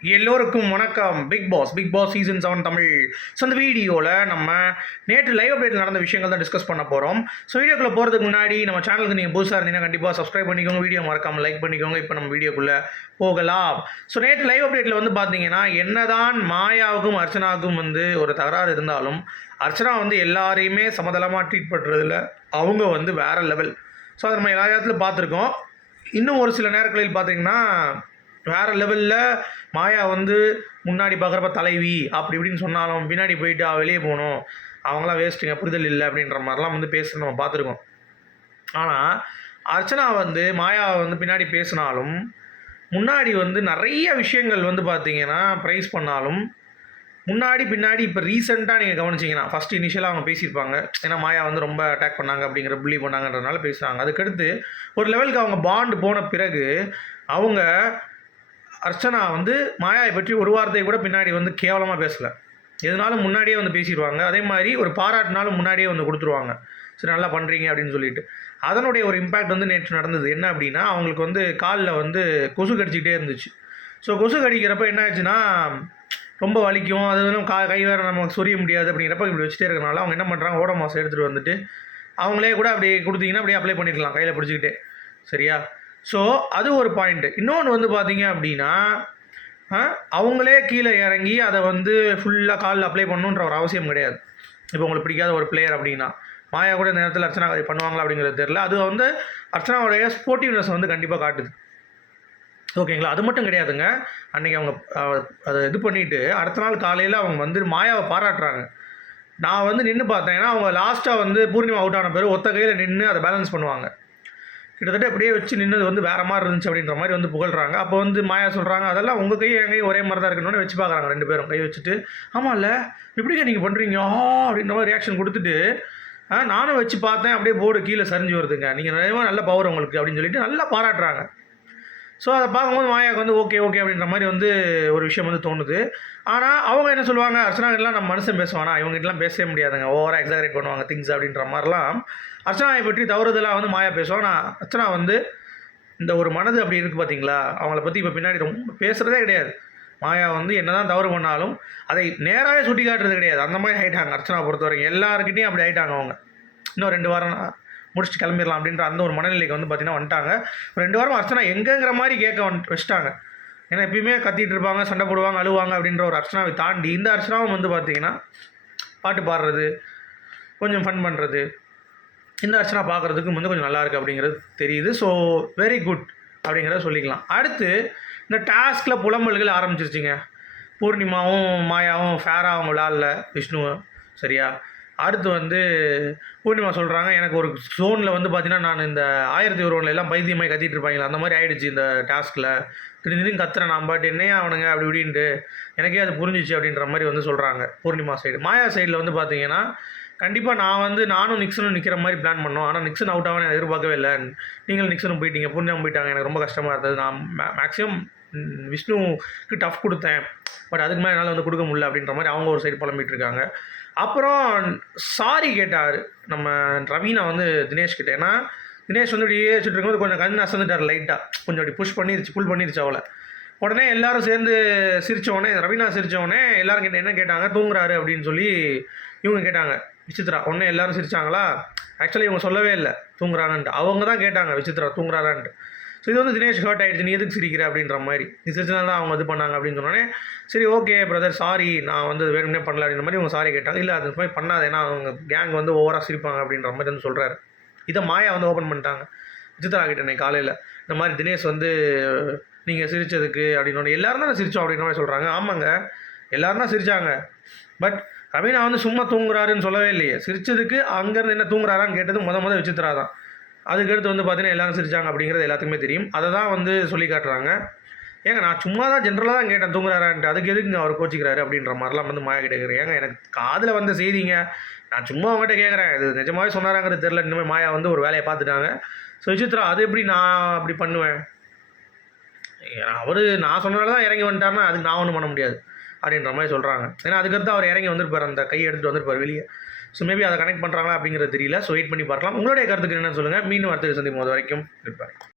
எல்லோருக்கும் வணக்கம். Bigg Boss Bigg Boss season seven Tamil. So இந்த வீடியோவில் நம்ம நேற்று லைவ் அப்டேட்டில் நடந்த விஷயங்கள் தான் டிஸ்கஸ் பண்ண போகிறோம் ஸோ வீடியோக்குள்ளே போகிறதுக்கு முன்னாடி நம்ம சேனலுக்கு நீங்கள் புதுசாக இருந்தீங்கன்னா கண்டிப்பாக சப்ஸ்கிரைப் பண்ணிக்கோங்க. வீடியோ மறக்காமல் லைக் பண்ணிக்கோங்க. இப்போ நம்ம வீடியோக்குள்ளே போகலாம். ஸோ நேற்று லைவ் அப்டேட்டில் வந்து பார்த்தீங்கன்னா என்னதான் மாயாவுக்கும் அர்ச்சனாவுக்கும் வந்து ஒரு தகராறு இருந்தாலும் அர்ச்சனா வந்து எல்லாரையுமே சமதளமாக ட்ரீட் பண்ணுறதுல அவங்க வந்து வேறு லெவல் ஸோ அதை நம்ம எல்லா இடத்துலையும் பார்த்துருக்கோம். இன்னும் ஒரு சில நேரங்களில் பார்த்தீங்கன்னா வேறு லெவலில் மாயா வந்து முன்னாடி பார்க்குறப்ப தலைவி அப்படி இப்படின்னு சொன்னாலும் பின்னாடி போயிட்டு வெளியே போகணும். அவங்களாம் வேஸ்ட்டுங்க புரிதல் இல்லை அப்படின்ற மாதிரிலாம் வந்து பேசுகிறத நம்ம பார்த்துருக்கோம். ஆனால் அர்ச்சனா வந்து மாயாவை வந்து பின்னாடி பேசினாலும் முன்னாடி வந்து நிறைய விஷயங்கள் வந்து பார்த்தீங்கன்னா ப்ரைஸ் பண்ணாலும் முன்னாடி பின்னாடி இப்போ ரீசெண்டாக நீங்கள் கவனிச்சிங்கன்னா ஃபஸ்ட் இனிஷியலாக அவங்க பேசியிருப்பாங்க. ஏன்னா மாயா வந்து ரொம்ப அட்டாக் பண்ணாங்க அப்படிங்கிற புள்ளி பண்ணாங்கன்றதுனால பேசுகிறாங்க அதுக்கடுத்து ஒரு லெவலுக்கு அவங்க பாண்டு போன பிறகு அவங்க அர்ச்சனா வந்து மாயாவை பற்றி ஒரு வார்த்தை கூட பின்னாடி வந்து கேவலமாக பேசலை. எதுனாலும் முன்னாடியே வந்து பேசிடுவாங்க. அதே மாதிரி ஒரு பாராட்டினாலும் முன்னாடியே வந்து கொடுத்துருவாங்க. சரி நல்லா பண்ணுறீங்க அப்படின்னு சொல்லிட்டு. அதனுடைய ஒரு இம்பேக்ட் வந்து நேற்று நடந்தது. என்ன அப்படின்னா அவங்களுக்கு வந்து காலில் வந்து கொசு கடிச்சிக்கிட்டே இருந்துச்சு. ஸோ கொசு கடிக்கிறப்ப என்ன ஆச்சுன்னா ரொம்ப வலிக்கும். அது வந்து கா கை வேறு நமக்கு சொரிய முடியாது அப்படிங்கிறப்ப இப்படி வச்சுட்டே இருக்கனால அவங்க என்ன பண்ணுறாங்க ஓட மாதம் எடுத்துகிட்டு வந்துட்டு அவங்களே கூட அப்படி கொடுத்தீங்கன்னா அப்படியே அப்ளை பண்ணிக்கலாம் கையில் பிடிச்சிக்கிட்டே. சரியா? ஸோ அது ஒரு பாயிண்ட்டு இன்னொன்று வந்து பார்த்தீங்க அப்படின்னா அவங்களே கீழே இறங்கி அதை வந்து ஃபுல்லாக காலில் அப்ளை பண்ணணுன்ற ஒரு அவசியம் கிடையாது. இப்போ உங்களுக்கு பிடிக்காத ஒரு பிளேயர் அப்படின்னா மாயா கூட இந்த நேரத்தில் அர்ச்சனா பண்ணுவாங்களா அப்படிங்கிறது தெரில அது வந்து அர்ச்சனாவுடைய ஸ்போர்ட்டிவ்னஸ் வந்து கண்டிப்பாக காட்டுது. ஓகேங்களா அது மட்டும் கிடையாதுங்க. அன்றைக்கி அவங்க அதை இது பண்ணிவிட்டு அடுத்த நாள் காலையில் அவங்க வந்து மாயாவை பாராட்டுறாங்க. நான் வந்து நின்று பார்த்தேன். ஏன்னா அவங்க லாஸ்ட்டாக வந்து பூர்ணிமா அவுட் ஆன பேர் ஒத்த கையில் நின்று அதை பேலன்ஸ் பண்ணுவாங்க. கிட்டத்தட்ட அப்படியே வச்சு நின்னது வந்து வேறு மாதிரி இருந்துச்சு அப்படின்ற மாதிரி வந்து புகழ்றாங்க. அப்போ வந்து மாயா சொல்கிறாங்க அதெல்லாம் உங்கள் கை என் கை ஒரே மாதிரி தான் இருக்கணும்னு வச்சு பார்க்குறாங்க ரெண்டு பேரும். கை வச்சுட்டு ஆமாம் இல்லை இப்படிங்க நீங்கள் பண்ணுறீங்க அப்படின்ற மாதிரி ரியாக்ஷன் கொடுத்துட்டு நானும் வச்சு பார்த்தேன் அப்படியே போர்டு கீழே சரிஞ்சு வருதுங்க. நீங்கள் நிறைய நல்ல பவர் உங்களுக்கு அப்படின்னு சொல்லிட்டு நல்லா பாராட்டுறாங்க. ஸோ அதை பார்க்கும்போது மாயாவுக்கு வந்து ஓகே ஓகே அப்படின்ற மாதிரி வந்து ஒரு விஷயம் வந்து தோணுது. ஆனால் அவங்க என்ன சொல்லுவாங்க? அர்ச்சனாகிட்டலாம் நம்ம மனுஷன் பேசுவானா. இவங்ககிட்டலாம் பேசவே முடியாதுங்க. ஓவராக எக்ஸாகரேட் பண்ணுவாங்க திங்ஸ் அப்படின்ற மாதிரிலாம். அர்ச்சனாவை பற்றி தவறுதலாக வந்து மாயா பேசுவான். ஆனால் அர்ச்சனா வந்து இந்த ஒரு மனது அப்படி இருக்குது பார்த்தீங்களா அவங்கள பற்றி இப்போ பின்னாடி ரொம்ப பேசுகிறதே கிடையாது. மாயா வந்து என்னதான் தவறு பண்ணாலும் அதை நேராகவே சுட்டி காட்டுறது கிடையாது. அந்த மாதிரி ஆகிட்டாங்க அர்ச்சனா பொறுத்த வரைக்கும் எல்லாருக்கிட்டையும் அப்படி ஆகிட்டாங்க அவங்க. இன்னும் ரெண்டு வாரம் முடிச்சுட்டு கிளம்பிடலாம் அப்படின்ற அந்த ஒரு மனநிலைக்கு வந்து பார்த்தீங்கன்னா வந்துட்டாங்க. ரெண்டு வாரம் அர்ச்சனா எங்கேங்கிற மாதிரி கேட்க வந்து வச்சுட்டாங்க. ஏன்னா எப்பயுமே கத்திட்டு இருப்பாங்க சண்டை போடுவாங்க அழுவாங்க அப்படின்ற ஒரு அர்ச்சனாவை தாண்டி இந்த அர்ச்சனாவும் வந்து பார்த்தீங்கன்னா பாட்டு பாடுறது கொஞ்சம் ஃபன் பண்ணுறது இந்த அர்ச்சனா பார்க்குறதுக்கு வந்து கொஞ்சம் நல்லா இருக்குது அப்படிங்கிறது தெரியுது. ஸோ வெரி குட் அப்படிங்கிறத சொல்லிக்கலாம். அடுத்து இந்த டாஸ்கில் புலம்பல்கள் ஆரம்பிச்சிருச்சிங்க. பூர்ணிமாவும் மாயாவும் ஃபேராக அவங்க விளாட்ல விஷ்ணுவும் சரியா? அடுத்து வந்து பூர்ணிமா சொல்கிறாங்க எனக்கு ஒரு ஜோனில் வந்து பார்த்தீங்கன்னா நான் இந்த ஆயிரத்தி ஒருவனில் எல்லாம் பைத்தியமாய் கத்திட்டு இருப்பாங்களா அந்த மாதிரி ஆயிடுச்சு இந்த டாஸ்கில் திடீர்னு திடீர்னு கத்துறேன் நான் பாட்டு என்னையா அவனுங்க அப்படி இப்படின்ட்டு. எனக்கே அது புரிஞ்சிச்சு அப்படின்ற மாதிரி வந்து சொல்கிறாங்க பூர்ணிமா சைடு மாயா சைடில் வந்து பார்த்தீங்கன்னா கண்டிப்பாக நான் வந்து நானும் நிக்சனும் நிற்கிற மாதிரி பிளான் பண்ணோம். ஆனால் நிக்சன் அவுட் ஆக எதிர்பார்க்கவே இல்லை. நீங்களும் நிக்சனும் போயிட்டீங்க பூர்ணிமா போயிட்டாங்க. எனக்கு ரொம்ப கஷ்டமாக இருந்தது. நான் மேக்ஸிமம் விஷ்ணுவுக்கு டஃப் கொடுத்தேன். பட் அதுக்கு மேலே என்னால் வந்து கொடுக்க முடியல அப்படின்ற மாதிரி அவங்க ஒரு சைடு புலம்பிட்டு இருக்காங்க. அப்புறம் சாரி கேட்டார். நம்ம ரவீனா வந்து தினேஷ் கிட்ட. ஏன்னா தினேஷ் வந்து இப்படி வச்சுட்டு இருக்கும்போது கொஞ்சம் கண் அசந்துட்டார் லைட்டாக கொஞ்சம் அப்படி புஷ் பண்ணிருச்சு புல் பண்ணிருச்சு அவளை. உடனே எல்லாரும் சேர்ந்து சிரிச்ச ரவீனா சிரிச்ச எல்லாரும் கிட்ட என்ன கேட்டாங்க? தூங்குறாரு அப்படின்னு சொல்லி இவங்க கேட்டாங்க. விசித்ரா உடனே எல்லாரும் சிரிச்சாங்களா? ஆக்சுவலி இவங்க சொல்லவே இல்லை. தூங்குறாங்கன்ட்டு. அவங்க தான் கேட்டாங்க விசித்ரா தூங்குறாரான்ட்டு. ஸோ இது வந்து தினேஷ் ஹர்ட் ஆயிடுச்சு நீ எதுக்கு சிரிக்கிற அப்படின்ற மாதிரி. நீ சிரிச்சனால தான் அவங்க இது பண்ணாங்க அப்படின்னு சொன்னோடனே சரி ஓகே பிரதர் சாரி நான் வந்து வேணும்னே பண்ணல அப்படின்ற மாதிரி உங்கள் சாரி கேட்டாங்க. இல்லை அது மாதிரி பண்ணாத ஏன்னா அவங்க கேங் வந்து ஓவராக சிரிப்பாங்க அப்படின்ற மாதிரி வந்து சொல்கிறாரு இதை மாயா வந்து ஓப்பன் பண்ணிட்டாங்க. விஜித்ரா கிட்ட காலையில் இந்த மாதிரி தினேஷ் வந்து நீங்கள் சிரிச்சதுக்கு அப்படின்னு எல்லாரும் தான் சிரித்தோம் அப்படின்ற மாதிரி சொல்கிறாங்க ஆமாங்க எல்லாரும் தான் சிரிச்சாங்க. பட் ரவீனா வந்து சும்மா தூங்குறாருன்னு சொல்லவே இல்லையே. சிரிச்சதுக்கு அங்கேருந்து என்ன தூங்குறாரான்னு கேட்டது முத முத விசித்ரா தான். அதுக்கடுத்து வந்து பார்த்தீங்கன்னா எல்லாரும் சிரிச்சாங்க அப்படிங்கிறது எல்லாத்துக்குமே தெரியும். அதை தான் வந்து சொல்லி காட்டுறாங்க. ஏங்க நான் சும்மா தான் ஜென்ரலாக தான் கேட்டேன் தூங்குறாரான்ட்டு. அதுக்கு எதுக்குங்க அவர் கோச்சிக்கிறாரு அப்படின்ற மாதிரிலாம் வந்து மாயா கேட்டுக்கிறேன் ஏங்க எனக்கு காதில் வந்த செய்திங்க. நான் சும்மா அவங்ககிட்ட கேட்குறேன் இது நிஜமாகவே சொன்னாராங்கிறது தெரில இனிமேல் மாயா வந்து ஒரு வேலையை பார்த்துட்டாங்க. ஸோ விசித்ரா அது எப்படி நான் அப்படி பண்ணுவேன்? அவர் நான் சொன்னால தான் இறங்கி வந்துட்டாருன்னா அதுக்கு நான் ஒன்றும் பண்ண முடியாது. அப்படின்ற மாதிரி சொல்கிறாங்க ஏன்னா அதுக்கடுத்து அவர் இறங்கி வந்திருப்பார். அந்த கையை எடுத்துகிட்டு வந்திருப்பார் வெளியே. ஸோ மேபி அதை கனெக்ட் பண்ணுறாங்களா அப்படிங்கிறது தெரியல. ஸோ வெயிட் பண்ணி பார்க்கலாம். உங்களுடைய கருத்துக்கு என்னென்னு சொல்லுங்கள் மீண்டும் அடுத்த சந்திக்கும் போது வரைக்கும் இருப்பார்